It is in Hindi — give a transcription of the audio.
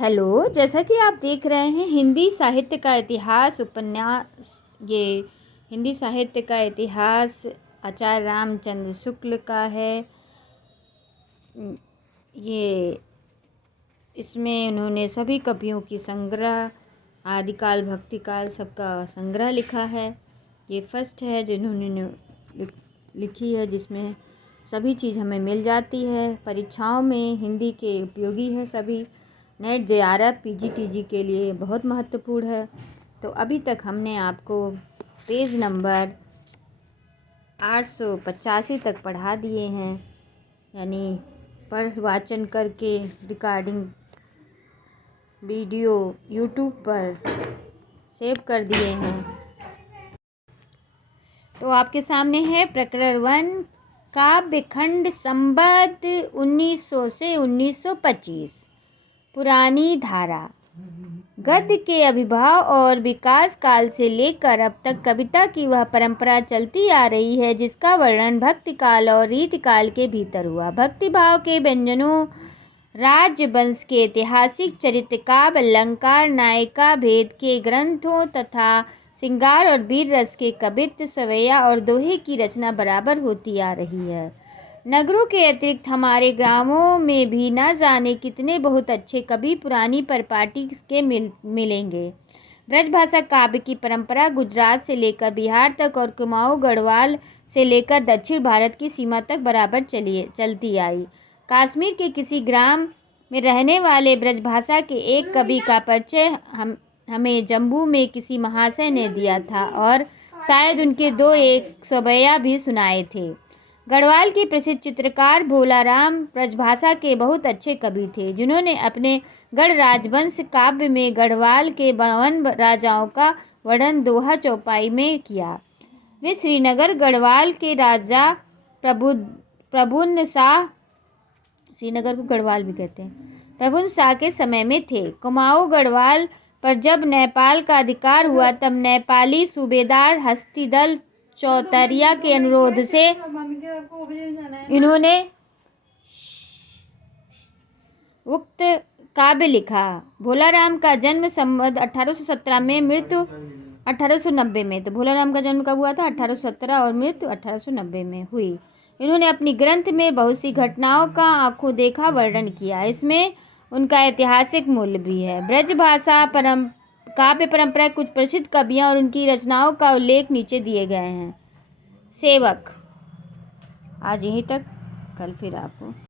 हेलो, जैसा कि आप देख रहे हैं हिंदी साहित्य का इतिहास उपन्यास। ये हिंदी साहित्य का इतिहास आचार्य रामचंद्र शुक्ल का है। ये इसमें उन्होंने सभी कवियों की संग्रह, आदिकाल भक्तिकाल सबका संग्रह लिखा है। ये फर्स्ट है जिन्होंने लिखी है, जिसमें सभी चीज़ हमें मिल जाती है। परीक्षाओं में हिंदी के उपयोगी है सभी। नेट JRF PGTG के लिए बहुत महत्वपूर्ण है। तो अभी तक हमने आपको पेज नंबर 885 तक पढ़ा दिए हैं, यानी पढ़ वाचन करके रिकॉर्डिंग वीडियो यूट्यूब पर सेव कर दिए हैं। तो आपके सामने है प्रकरण 1, काव्यखंड संबत 1900 से 1925। पुरानी धारा। गद्य के अभिभाव और विकास काल से लेकर अब तक कविता की वह परंपरा चलती आ रही है जिसका वर्णन भक्ति काल और रीति काल के भीतर हुआ। भक्ति भाव के व्यंजनों, राजवंश के ऐतिहासिक चरित्र, काव्य अलंकार, नायिका भेद के ग्रंथों तथा श्रृंगार और वीर रस के कवित्व, सवैया और दोहे की रचना बराबर होती आ रही है। नगरों के अतिरिक्त हमारे ग्रामों में भी न जाने कितने बहुत अच्छे कवि पुरानी परिपाटी के मिलेंगे। ब्रजभाषा काव्य की परंपरा गुजरात से लेकर बिहार तक और कुमाऊं गढ़वाल से लेकर दक्षिण भारत की सीमा तक बराबर चलती आई। कश्मीर के किसी ग्राम में रहने वाले ब्रजभाषा के एक कवि का परिचय हमें जम्मू में किसी महाशय ने दिया था और शायद उनके 2-1 सवैया भी सुनाए थे। गढ़वाल के प्रसिद्ध चित्रकार भोलाराम ब्रजभाषा के बहुत अच्छे कवि थे, जिन्होंने अपने गढ़ राजवंश काव्य में गढ़वाल के 52 राजाओं का वर्णन दोहा चौपाई में किया। वे श्रीनगर गढ़वाल के राजा प्रभुन शाह, श्रीनगर को गढ़वाल भी कहते हैं, प्रभुन शाह के समय में थे। कुमाऊं गढ़वाल पर जब नेपाल का अधिकार हुआ तब नेपाली सूबेदार हस्तिदल चौतरिया के अनुरोध से इन्होंने उक्त काव्य लिखा। भोलाराम का जन्म संवत 1817 में, मृत्यु 1890 में। तो भोलाराम का जन्म कब हुआ था? 1817 और मृत्यु 1890 में हुई। इन्होंने अपनी ग्रंथ में बहुत सी घटनाओं का आंखों देखा वर्णन किया। इसमें उनका ऐतिहासिक मूल्य भी है। ब्रजभाषा काव्य परंपरा कुछ प्रसिद्ध कवियों और उनकी रचनाओं का उल्लेख नीचे दिए गए हैं। सेवक। आज यहीं तक, कल फिर आपको